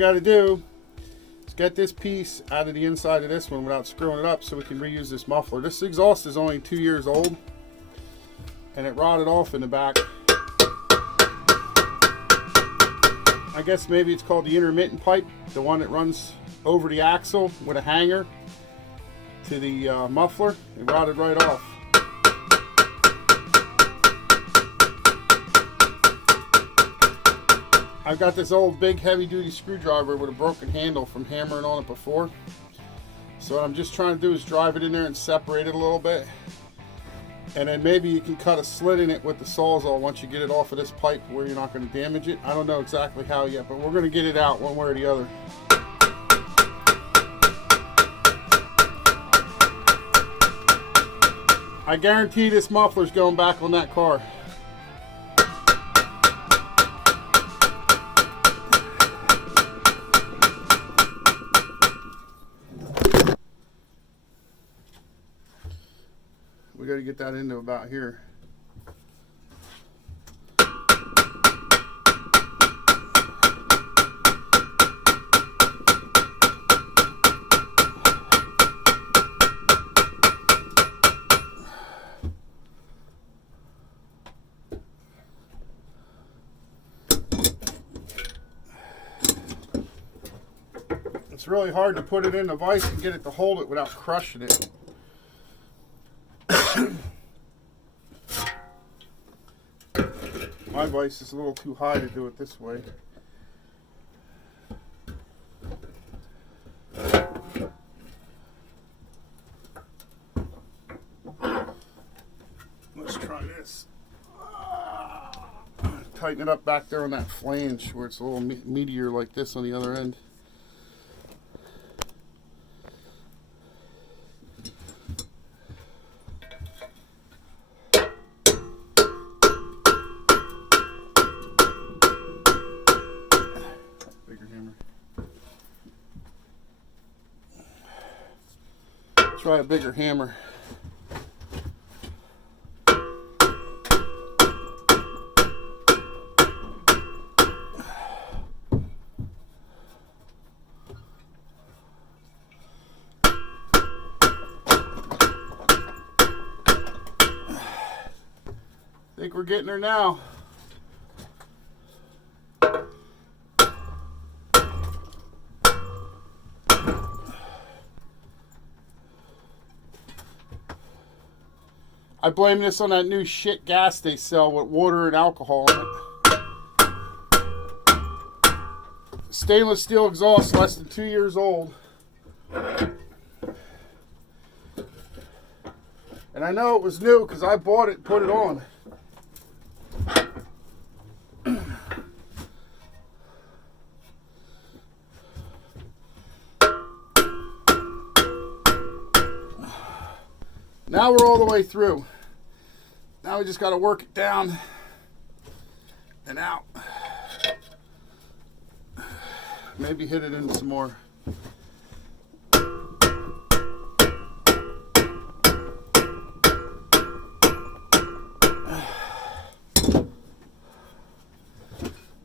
got to do is get this piece out of the inside of this one without screwing it up so we can reuse this muffler. This exhaust is only 2 years old and it rotted off in the back. I guess maybe it's called the intermittent pipe, the one that runs over the axle with a hanger to the muffler. It rotted right off. I've got this old big heavy duty screwdriver with a broken handle from hammering on it before. So what I'm just trying to do is drive it in there and separate it a little bit. And then maybe you can cut a slit in it with the Sawzall once you get it off of this pipe where you're not going to damage it. I don't know exactly how yet, but we're going to get it out one way or the other. I guarantee this muffler's going back on that car. We got to get that into about here. It's really hard to put it in the vise and get it to hold it without crushing it. My vise is a little too high to do it this way. Let's try this. Tighten it up back there on that flange where it's a little meatier like this on the other end. Try a bigger hammer. I think we're getting her now. I blame this on that new shit gas they sell with water and alcohol in it. Stainless steel exhaust, less than 2 years old. And I know it was new because I bought it and put it on. Now we're all the way through. Now we just got to work it down and out. Maybe hit it in some more.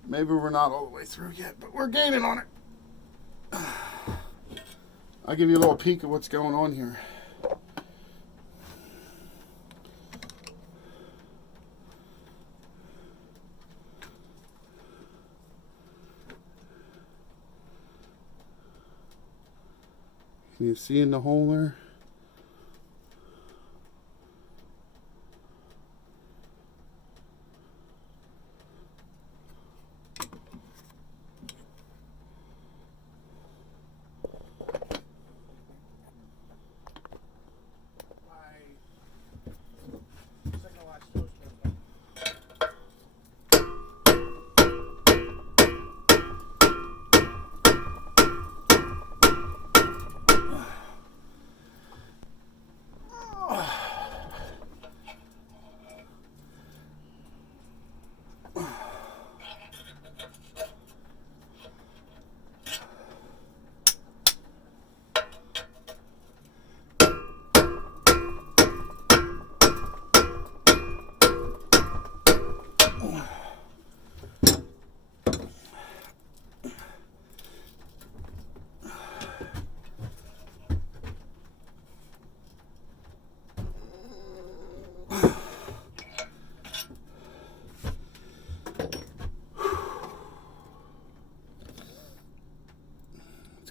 Maybe we're not all the way through yet, but we're gaining on it. I'll give you a little peek of what's going on here. Can you see in the hole there?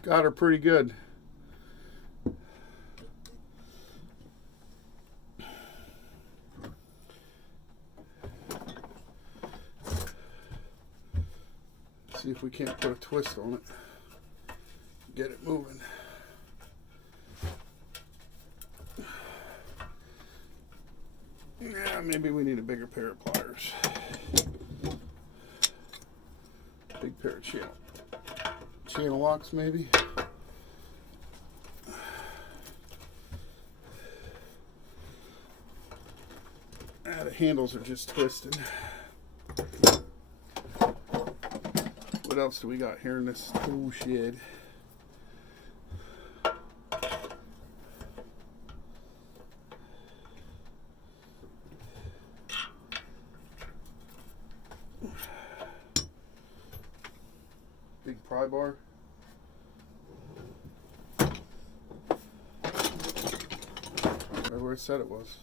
Got her pretty good. See if we can't put a twist on it. Get it moving. Yeah, maybe we need a bigger pair of pliers. Big pair of channel locks maybe. The handles are just twisted. What else do we got here in this tool shed? Big pry bar. Right where I said it was.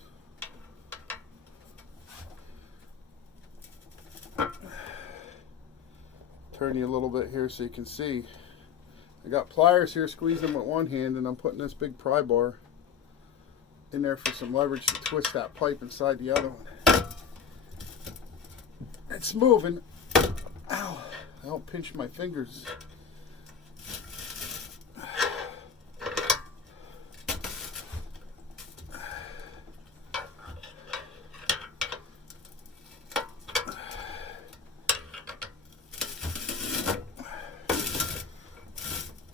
Turn you a little bit here so you can see. I got pliers here, squeeze them with one hand, and I'm putting this big pry bar in there for some leverage to twist that pipe inside the other one. It's moving. Ow, I don't pinch my fingers.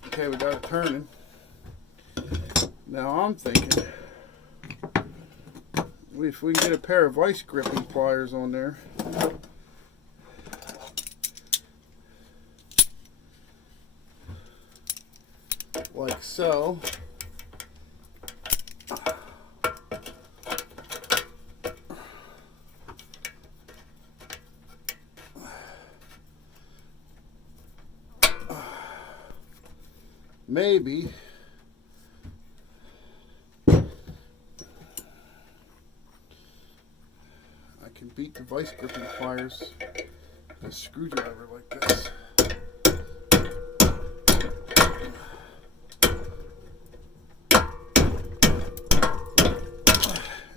Okay, we got it turning. Now I'm thinking, if we can get a pair of vice gripping pliers on there, like so. Maybe I can beat the vice gripping pliers with a screwdriver like this.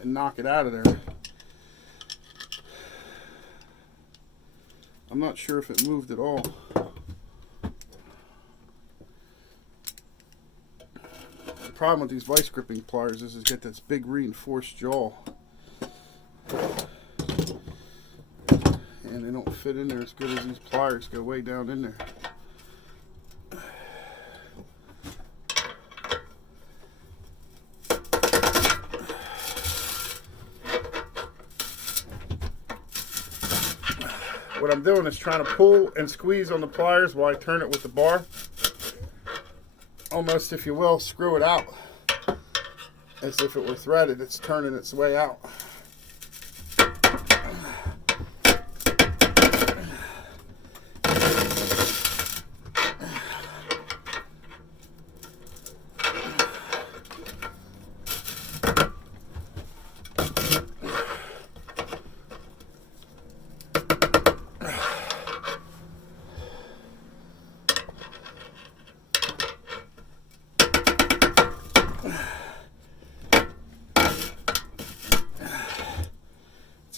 And knock it out of there. I'm not sure if it moved at all. The problem with these vice gripping pliers is get this big reinforced jaw. And they don't fit in there as good as these pliers go way down in there. What I'm doing is trying to pull and squeeze on the pliers while I turn it with the bar. Almost, if you will, screw it out. As if it were threaded, it's turning its way out.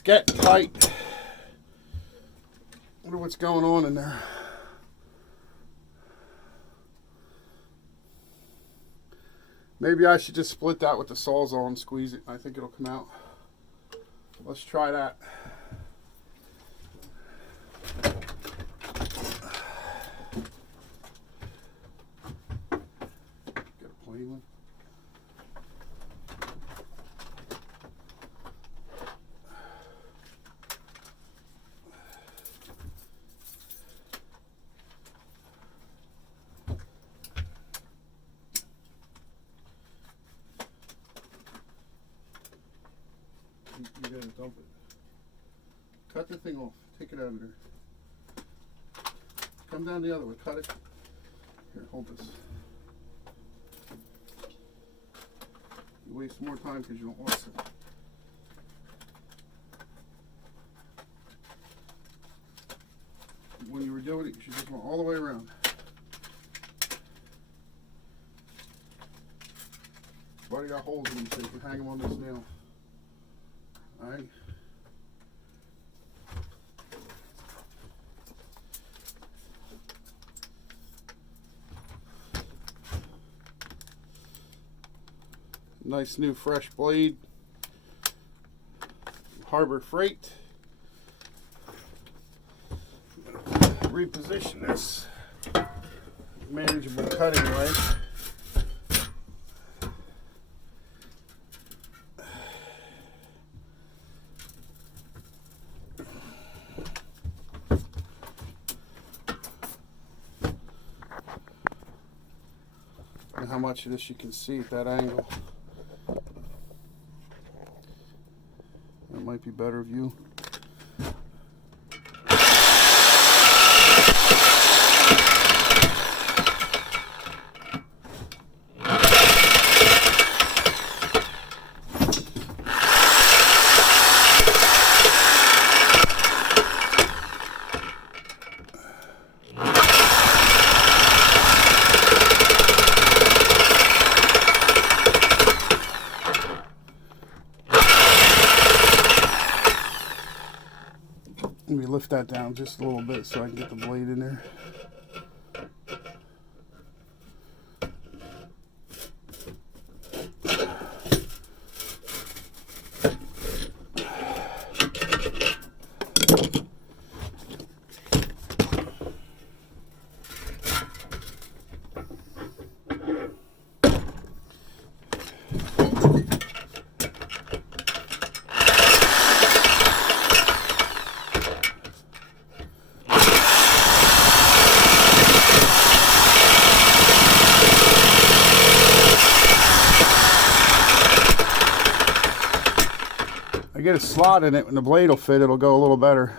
Getting tight. Wonder what's going on in there. Maybe I should just split that with the Sawzall and squeeze it. I think it'll come out. Let's try that. Get a plain one. You gotta dump it. Cut the thing off. Take it out of there. Come down the other way. Cut it. Here, hold this. You waste more time because you don't want it. When you were doing it, you should just go all the way around. got holes in them so you can hang them on this nail. Alright. Nice new fresh blade. Harbor Freight. Reposition this manageable cutting way. And how much of this you can see at that angle. That might be better view. Let me lift that down just a little bit so I can get the blade in there. Get a slot in it and the blade will fit, it'll go a little better.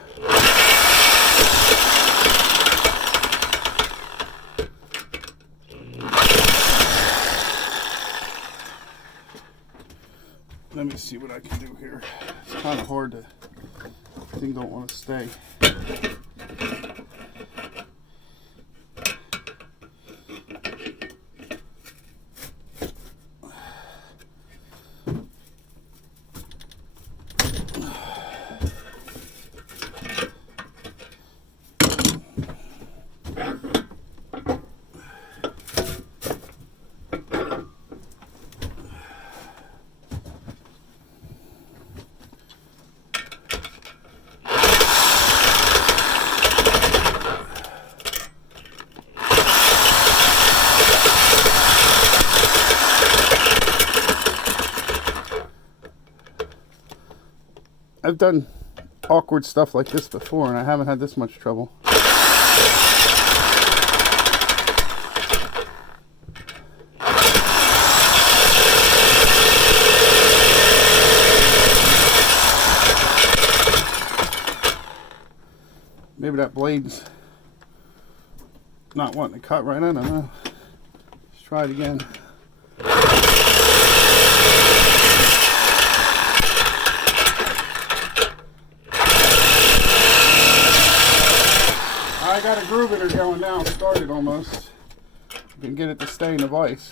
Let me see what I can do here. It's kind of hard to, the thing don't want to stay. I've done awkward stuff like this before and I haven't had this much trouble. Maybe that blade's not wanting to cut right, I don't know. Let's try it again. I got a groove in her going now, started almost. You can get it to stay in the vise.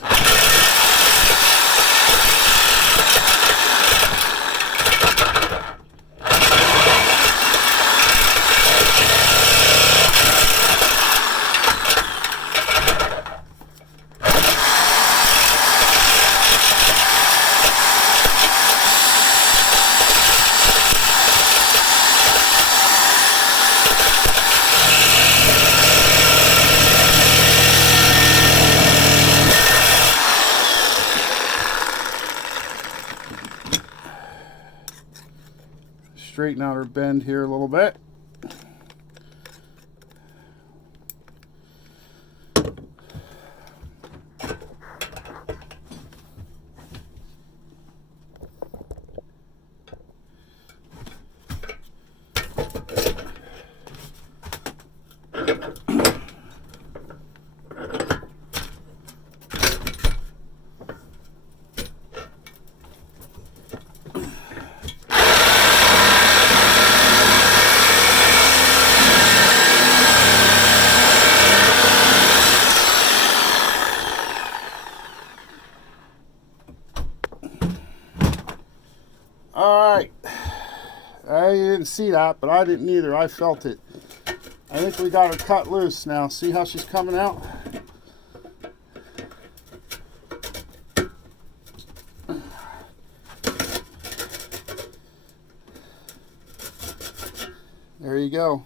Straighten out her bend here a little bit. I didn't see that, but I didn't either. I felt it. I think we got her cut loose now. See how she's coming out? There you go.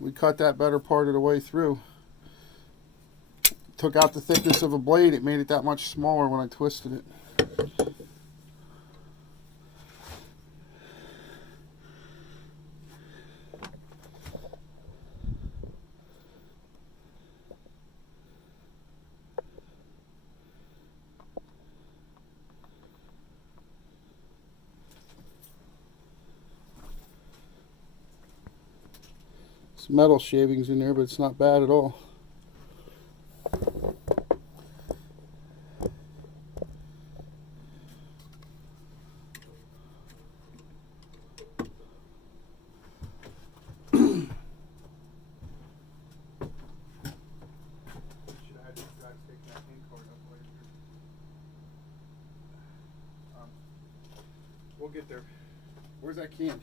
We cut that better part of the way through. Took out the thickness of a blade. It made it that much smaller when I twisted it. Some metal shavings in there, but it's not bad at all. We'll get there. Where's that can?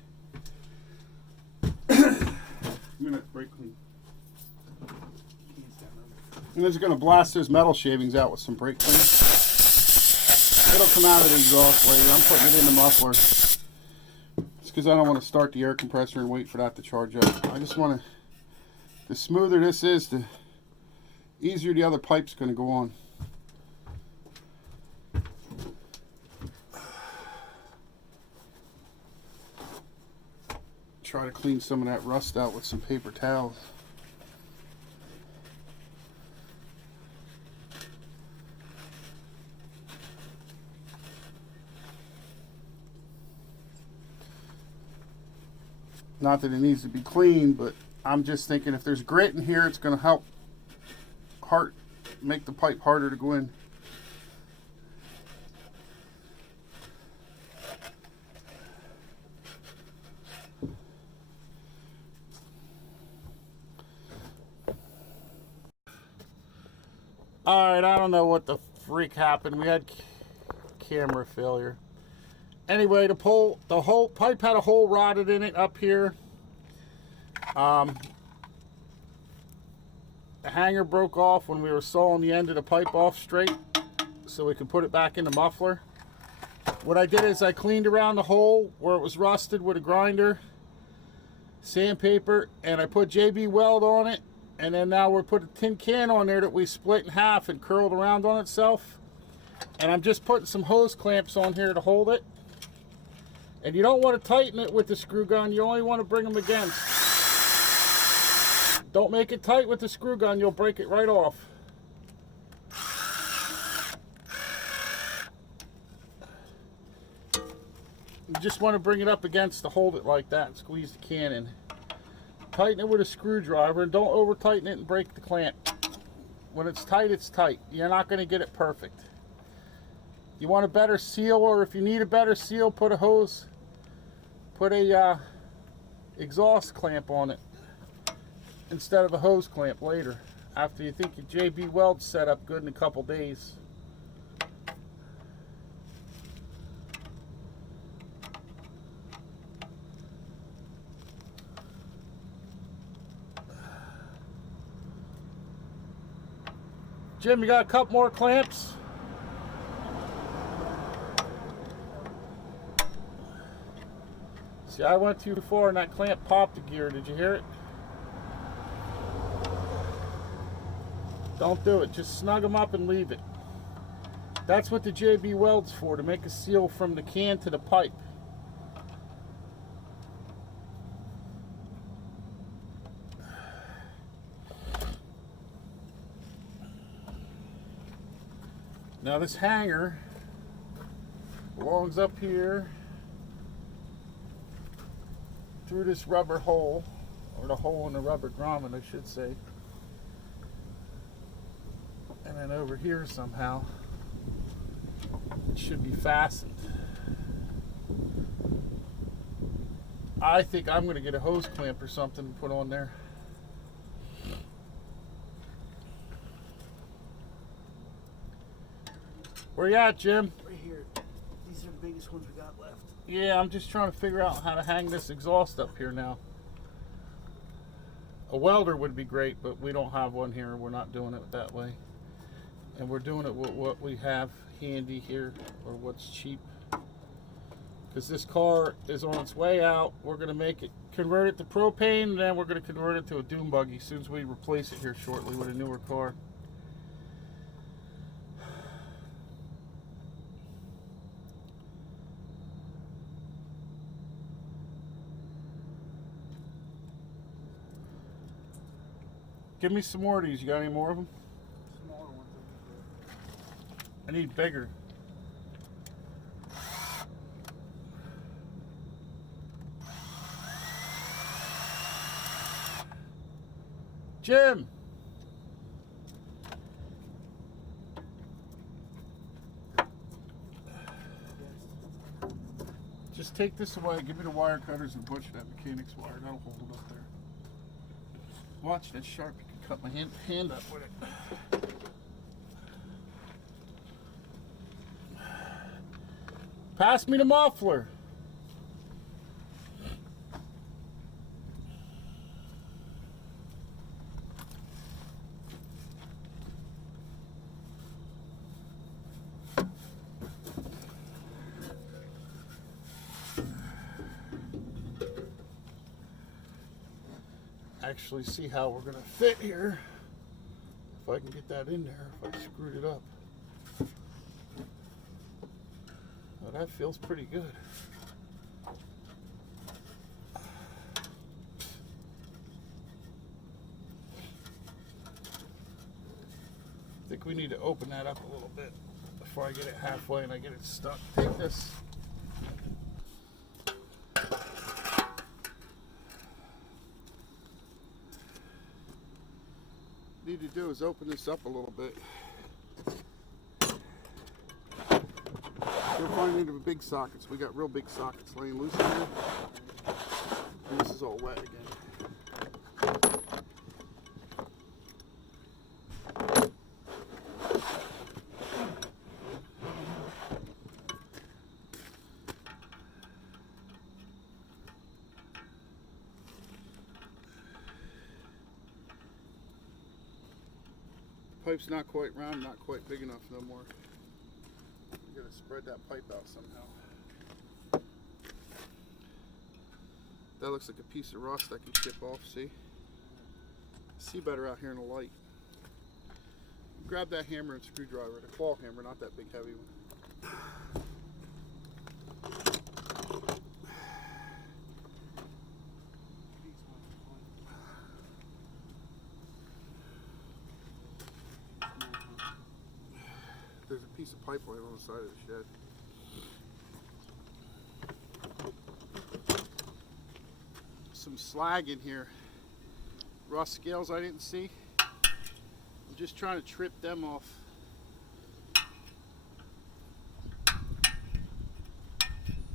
I'm gonna brake clean. I'm just gonna blast those metal shavings out with some brake clean. It'll come out of the exhaust later. I'm putting it in the muffler. It's because I don't want to start the air compressor and wait for that to charge up. I just want to. The smoother this is, the easier the other pipe's gonna go on. Try to clean some of that rust out with some paper towels. Not that it needs to be clean, but I'm just thinking if there's grit in here, it's going to help make the pipe harder to go in. Alright, I don't know what the freak happened. We had camera failure. Anyway, the whole pipe had a hole rotted in it up here. The hanger broke off when we were sawing the end of the pipe off straight, so we could put it back in the muffler. What I did is I cleaned around the hole where it was rusted with a grinder, sandpaper, and I put JB weld on it. And then now we're putting a tin can on there that we split in half and curled around on itself. And I'm just putting some hose clamps on here to hold it. And you don't want to tighten it with the screw gun. You only want to bring them against. Don't make it tight with the screw gun. You'll break it right off. You just want to bring it up against to hold it like that and squeeze the can in. Tighten it with a screwdriver and don't over tighten it and break the clamp. When it's tight, it's tight. You're not going to get it perfect. You want a better seal, or if you need a better seal, put a exhaust clamp on it instead of a hose clamp later, after you think your JB weld's set up good in a couple days. Jim, you got a couple more clamps? See, I went too far and that clamp popped the gear. Did you hear it? Don't do it. Just snug them up and leave it. That's what the JB weld's for, to make a seal from the can to the pipe. Now this hanger belongs up here through this rubber hole, or the hole in the rubber grommet, I should say. And then over here somehow it should be fastened. I think I'm going to get a hose clamp or something to put on there. Where you at, Jim? Right here. These are the biggest ones we got left. Yeah, I'm just trying to figure out how to hang this exhaust up here now. A welder would be great, but we don't have one here. We're not doing it that way. And we're doing it with what we have handy here, or what's cheap. Because this car is on its way out. We're going to make it, convert it to propane, and then we're going to convert it to a dune buggy as soon as we replace it here shortly with a newer car. Give me some more of these. You got any more of them? Smaller ones. I need bigger. Jim! Just take this away. Give me the wire cutters and a bunch of that mechanics wire. That'll hold it up there. Watch that sharp. You can cut my hand up with it. Pass me the muffler. Actually see how we're gonna fit here. If I can get that in there, if I screwed it up. Well, that feels pretty good. I think we need to open that up a little bit before I get it halfway and I get it stuck. Take this. Need to do is open this up a little bit. We're finding the big sockets. We got real big sockets laying loose in here. And this is all wet again. Pipe's not quite round, not quite big enough no more. We gotta spread that pipe out somehow. That looks like a piece of rust I can chip off, see? See better out here in the light. Grab that hammer and screwdriver, the claw hammer, not that big heavy one. There's a piece of pipe laying on the side of the shed. Some slag in here. Rust scales I didn't see. I'm just trying to trip them off.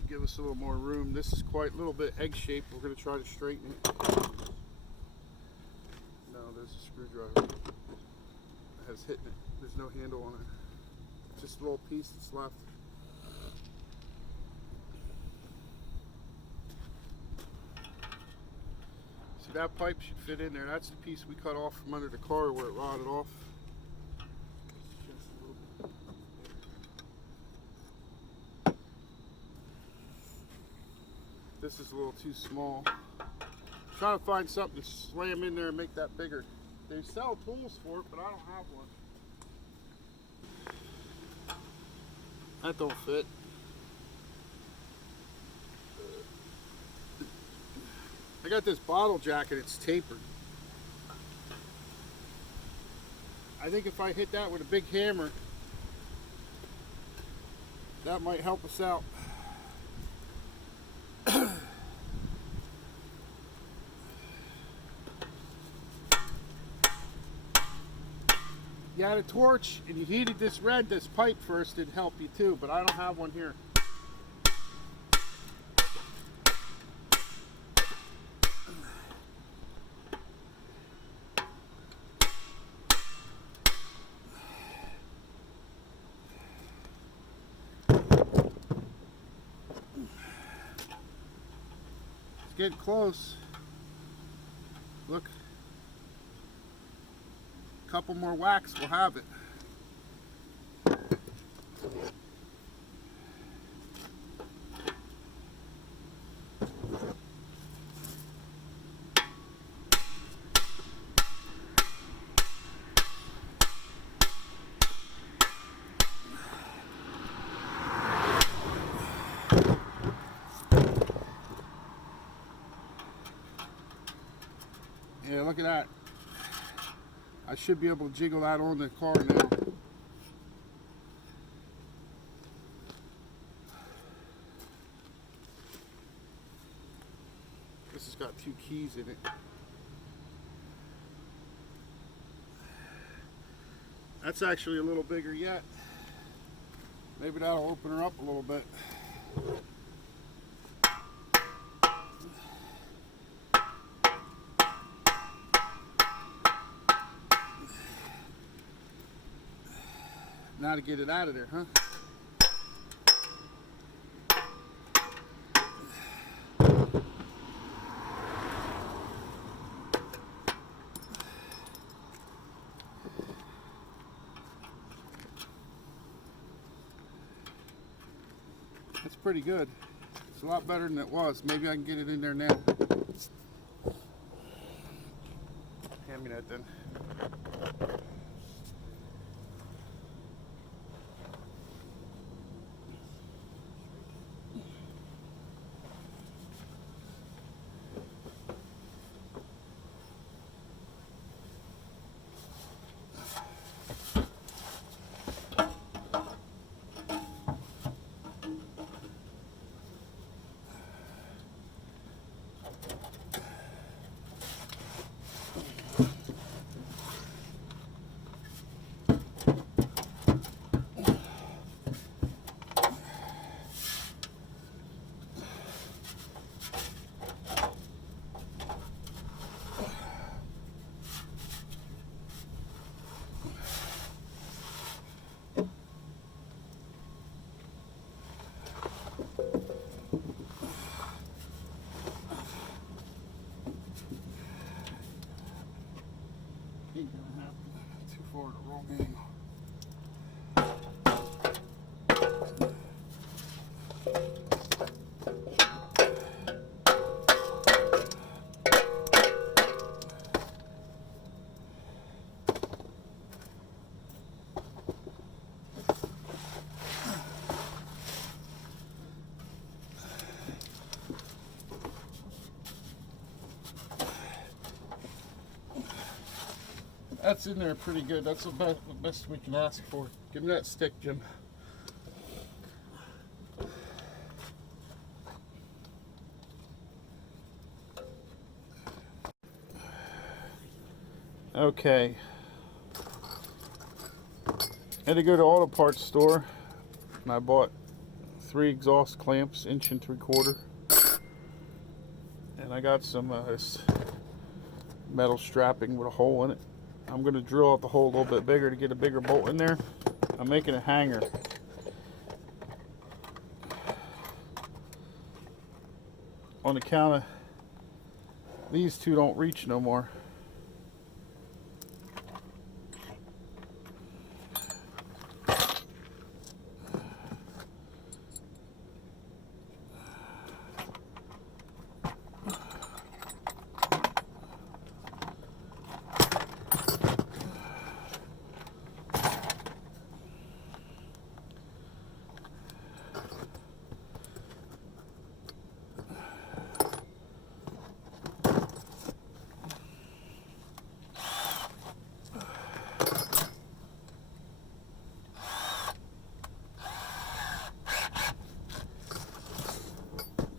Give us a little more room. This is quite a little bit egg-shaped. We're going to try to straighten it. No, there's a screwdriver. It has hitting it. There's no handle on it. Just a little piece that's left. See, that pipe should fit in there. That's the piece we cut off from under the car where it rotted off. This is a little too small. I'm trying to find something to slam in there and make that bigger. They sell tools for it, but I don't have one. That don't fit. I got this bottle jacket, it's tapered. I think if I hit that with a big hammer, that might help us out. You had a torch and you heated this pipe first, it'd help you too, but I don't have one here. getting close. Look. A couple more whacks, we'll have it. Yeah, look at that. I should be able to jiggle that on the car now. This has got 2 keys in it. That's actually a little bigger yet. Maybe that'll open her up a little bit. Now to get it out of there, huh? That's pretty good. It's a lot better than it was. Maybe I can get it in there now. Hand me that then. Too far to roll angle. That's in there pretty good. That's the best we can ask for. Give me that stick, Jim. Okay. Had to go to auto parts store and I bought 3 exhaust clamps, 1 3/4. And I got some this metal strapping with a hole in it. I'm going to drill out the hole a little bit bigger to get a bigger bolt in there. I'm making a hanger. On account of these 2 don't reach no more.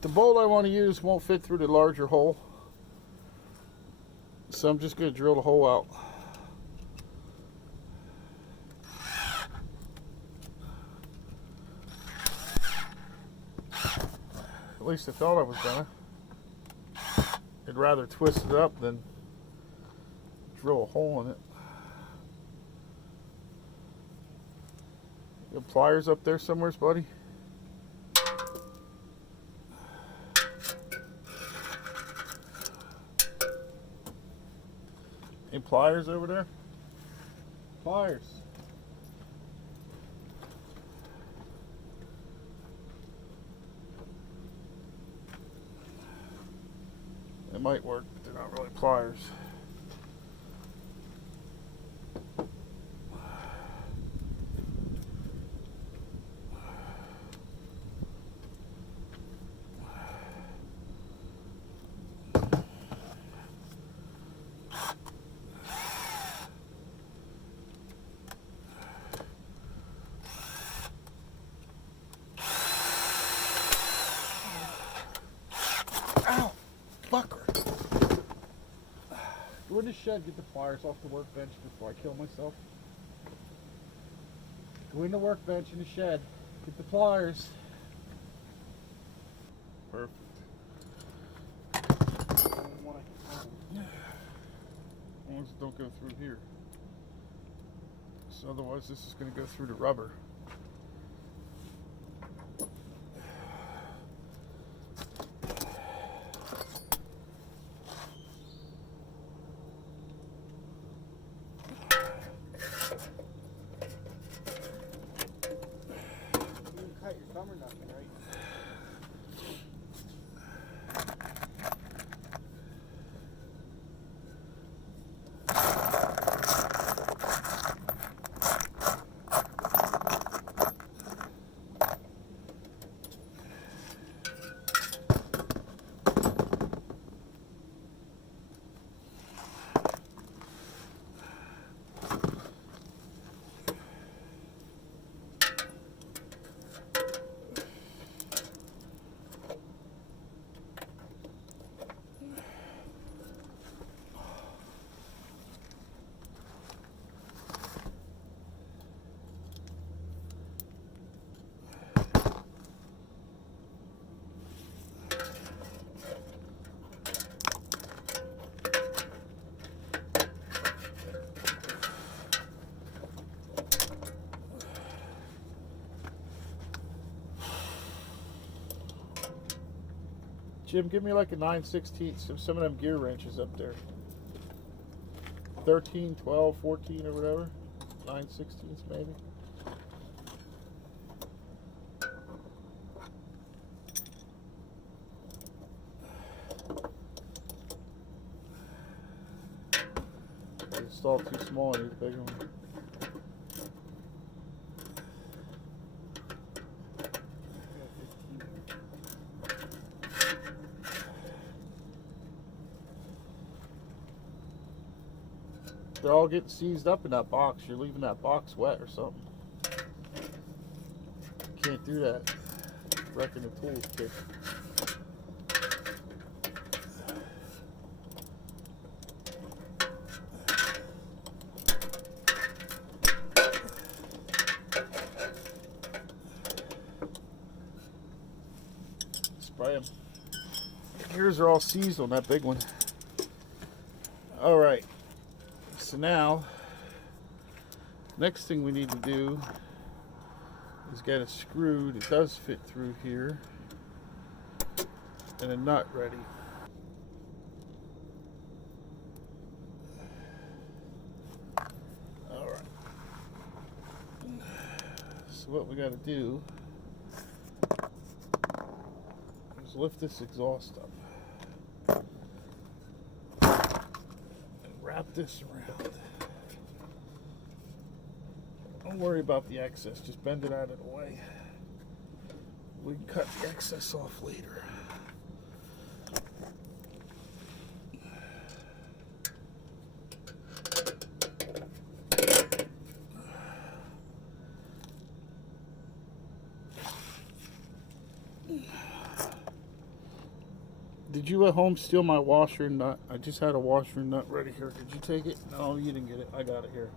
The bolt I want to use won't fit through the larger hole, so I'm just going to drill the hole out. At least I thought I was gonna. I'd rather twist it up than drill a hole in it. You got pliers up there somewhere, buddy? pliers over there? Pliers. It might work, but they're not really pliers. Fucker. Go in the shed, get the pliers off the workbench before I kill myself. Go in the workbench in the shed, get the pliers. Perfect. I don't want to home. As long as it don't go through here. So otherwise this is going to go through the rubber. Cut your thumb or nothing, right? Jim, give me like a 9/16 some of them gear wrenches up there. 13, 12, 14 or whatever. 9/16 maybe. It's all too small, I need a bigger one. They're all getting seized up in that box. You're leaving that box wet or something. Can't do that. Wrecking the tools kick. Spray them. Gears are all seized on that big one. All right. So now, next thing we need to do is get a screw that does fit through here and a nut ready. All right. So what we got to do is lift this exhaust up. Wrap this around. Don't worry about the excess, just bend it out of the way. We can cut the excess off later. Did you at home steal my washer and nut? I just had a washer and nut ready here. Did you take it? No, you didn't get it. I got it here.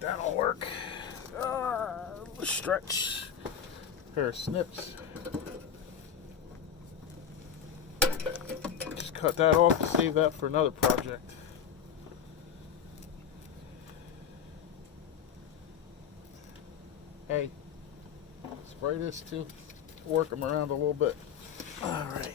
That'll work. stretch. Pair of snips. Just cut that off and save that for another project. Hey, spray this too. Work them around a little bit. All right.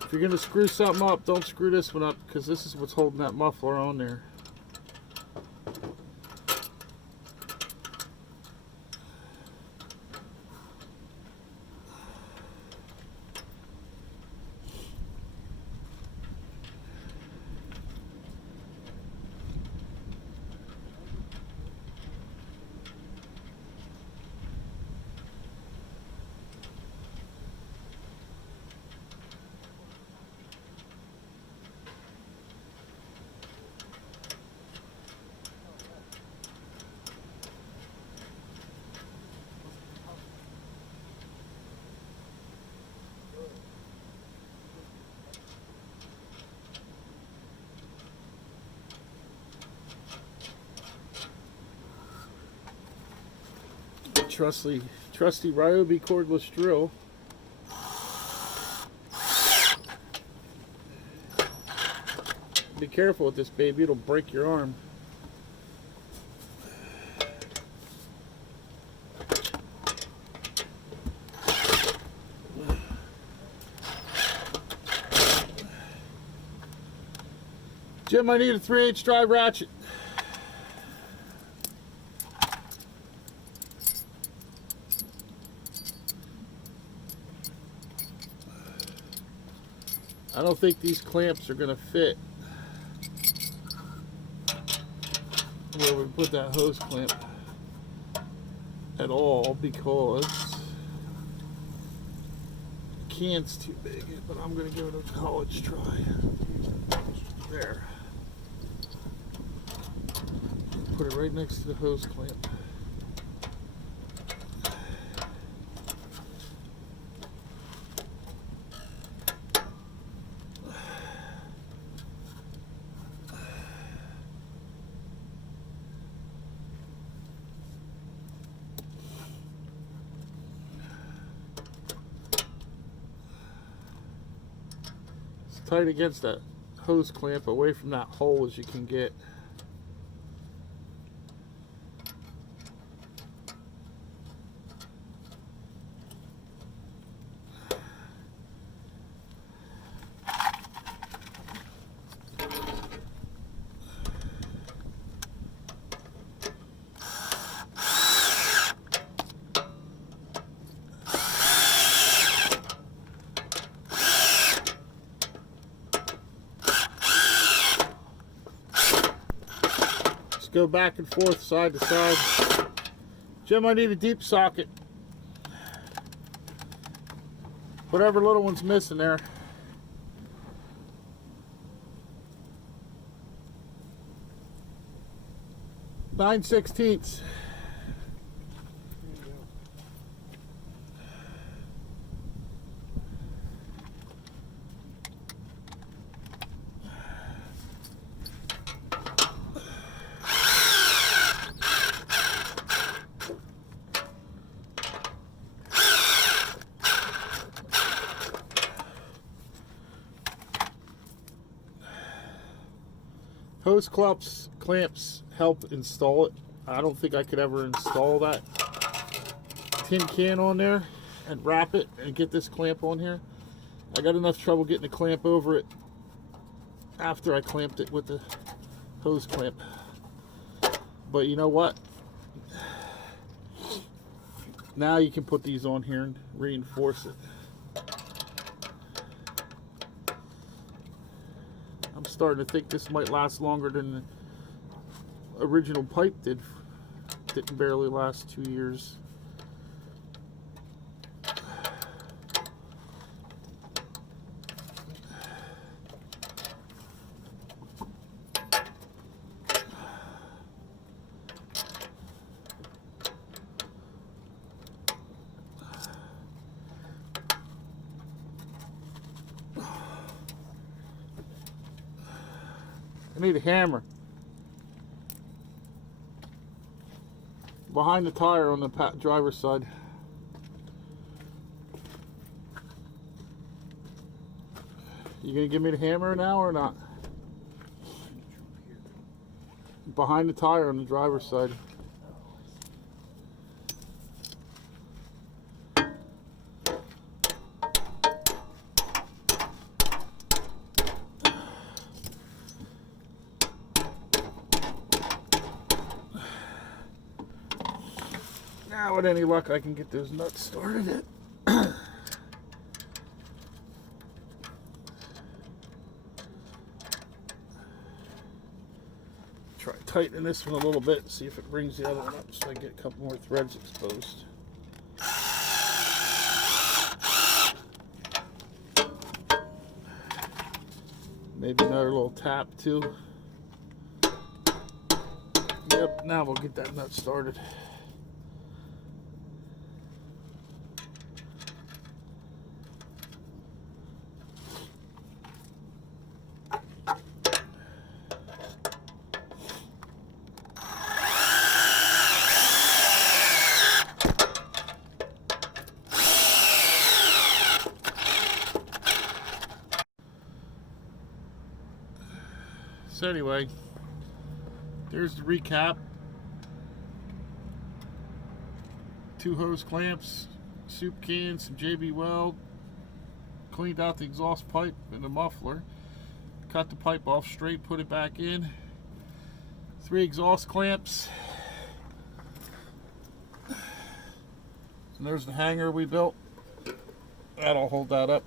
If you're going to screw something up, don't screw this one up, because this is what's holding that muffler on there. Trusty Ryobi cordless drill. Be careful with this baby, it'll break your arm. Jim, I need a 3/8 drive ratchet. I don't think these clamps are going to fit where we put that hose clamp at all, because the can's too big, but I'm going to give it a college try. There. Put it right next to the hose clamp. Tight against that hose clamp, away from that hole as you can get. Go back and forth, side to side. Jim, I need a deep socket. Whatever little one's missing there. Nine 16ths. Hose clamps help install it. I don't think I could ever install that tin can on there and wrap it and get this clamp on here. I got enough trouble getting the clamp over it after I clamped it with the hose clamp. But you know what? Now you can put these on here and reinforce it. I'm starting to think this might last longer than the original pipe did. Didn't barely last 2 years. I need a hammer. Behind the tire on the driver's side. You gonna give me the hammer now or not? Behind the tire on the driver's side. Now, with any luck, I can get those nuts started. Try tightening this one a little bit and see if it brings the other one up so I get a couple more threads exposed. Maybe another little tap too. Yep, now we'll get that nut started. So anyway, there's the recap. 2 hose clamps, soup can, some JB weld, cleaned out the exhaust pipe and the muffler, cut the pipe off straight, put it back in, 3 exhaust clamps, and there's the hanger we built. That'll hold that up.